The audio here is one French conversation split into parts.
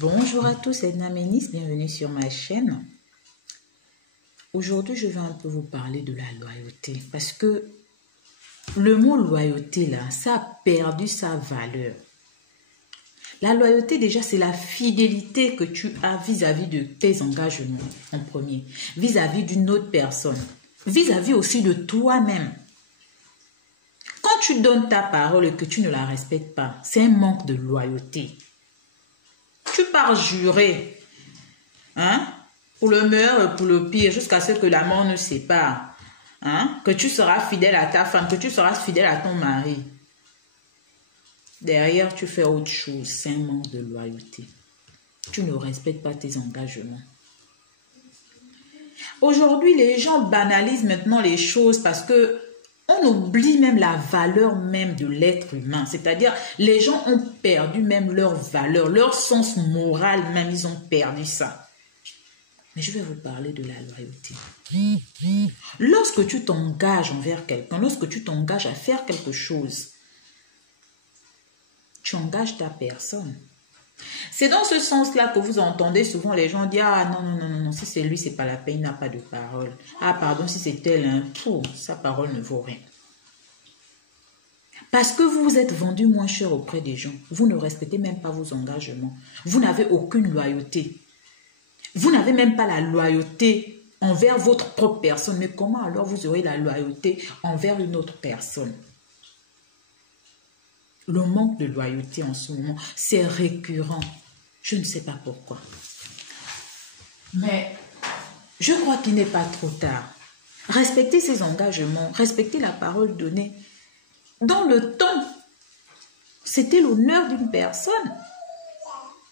Bonjour à tous, c'est Edna Ménis, bienvenue sur ma chaîne. Aujourd'hui, je vais un peu vous parler de la loyauté parce que le mot loyauté, là, ça a perdu sa valeur. La loyauté, déjà, c'est la fidélité que tu as vis-à-vis de tes engagements en premier, vis-à-vis d'une autre personne, vis-à-vis aussi de toi-même. Quand tu donnes ta parole et que tu ne la respectes pas, c'est un manque de loyauté. Tu pars jurer, pour le meilleur et pour le pire, jusqu'à ce que la mort ne sépare, que tu seras fidèle à ta femme, que tu seras fidèle à ton mari. Derrière, tu fais autre chose, c'est un manque de loyauté. Tu ne respectes pas tes engagements. Aujourd'hui, les gens banalisent maintenant les choses parce que on oublie même la valeur même de l'être humain. C'est-à-dire, les gens ont perdu même leur valeur, leur sens moral même, ils ont perdu ça. Mais je vais vous parler de la loyauté. Lorsque tu t'engages envers quelqu'un, lorsque tu t'engages à faire quelque chose, tu engages ta personne. C'est dans ce sens-là que vous entendez souvent les gens dire « Ah non, si c'est lui, c'est pas la peine, il n'a pas de parole. Ah pardon, si c'est elle, sa parole ne vaut rien. » Parce que vous vous êtes vendu moins cher auprès des gens. Vous ne respectez même pas vos engagements. Vous n'avez aucune loyauté. Vous n'avez même pas la loyauté envers votre propre personne. Mais comment alors vous aurez la loyauté envers une autre personne? Le manque de loyauté en ce moment, c'est récurrent. Je ne sais pas pourquoi. Mais je crois qu'il n'est pas trop tard. Respectez ses engagements, respectez la parole donnée. Dans le temps, c'était l'honneur d'une personne.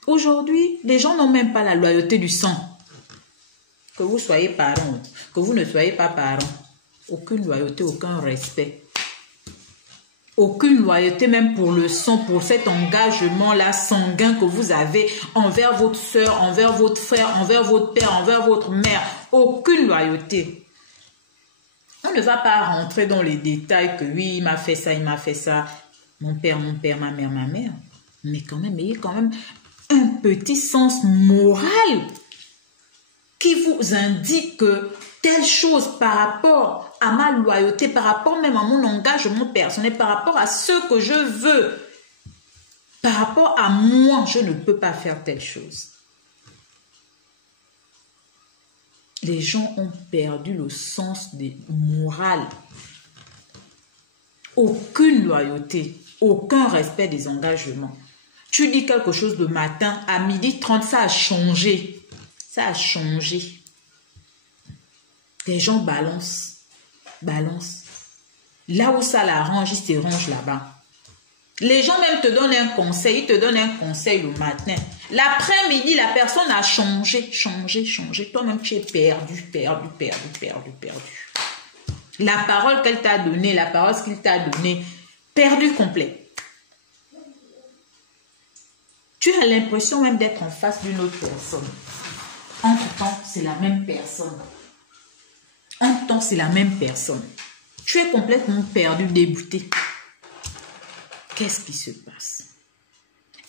Aujourd'hui, les gens n'ont même pas la loyauté du sang. Que vous soyez parent, que vous ne soyez pas parent. Aucune loyauté, aucun respect. Aucune loyauté même pour le sang, pour cet engagement-là sanguin que vous avez envers votre soeur, envers votre frère, envers votre père, envers votre mère. Aucune loyauté. On ne va pas rentrer dans les détails que oui, il m'a fait ça, il m'a fait ça. Mon père, ma mère, ma mère. Mais quand même, ayez quand même un petit sens moral qui vous indique que telle chose par rapport à ma loyauté, par rapport même à mon engagement personnel, par rapport à ce que je veux, par rapport à moi, je ne peux pas faire telle chose. Les gens ont perdu le sens des morales. Aucune loyauté, aucun respect des engagements. Tu dis quelque chose le matin, à 12h30, ça a changé. Ça a changé. Les gens balancent. Là où ça l'arrange, ils se rangent là-bas. Les gens même te donnent un conseil, ils te donnent un conseil le matin. L'après-midi, la personne a changé. Toi-même, tu es perdu. La parole qu'elle t'a donnée, la parole qu'il t'a donnée, perdu complet. Tu as l'impression même d'être en face d'une autre personne. Entre-temps, c'est la même personne. Tu es complètement perdu, débuté. Qu'est-ce qui se passe?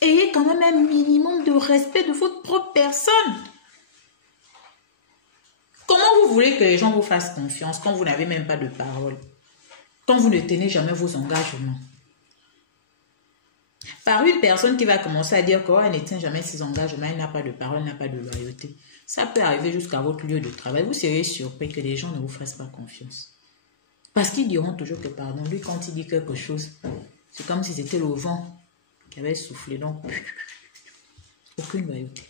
Ayez quand même un minimum de respect de votre propre personne. Comment vous voulez que les gens vous fassent confiance quand vous n'avez même pas de parole? Quand vous ne tenez jamais vos engagements? Par une personne qui va commencer à dire qu'elle ne tient jamais ses engagements, elle n'a pas de parole, elle n'a pas de loyauté. Ça peut arriver jusqu'à votre lieu de travail. Vous serez surpris que les gens ne vous fassent pas confiance. Parce qu'ils diront toujours que, pardon, lui, quand il dit quelque chose, c'est comme si c'était le vent qui avait soufflé. Donc, aucune loyauté.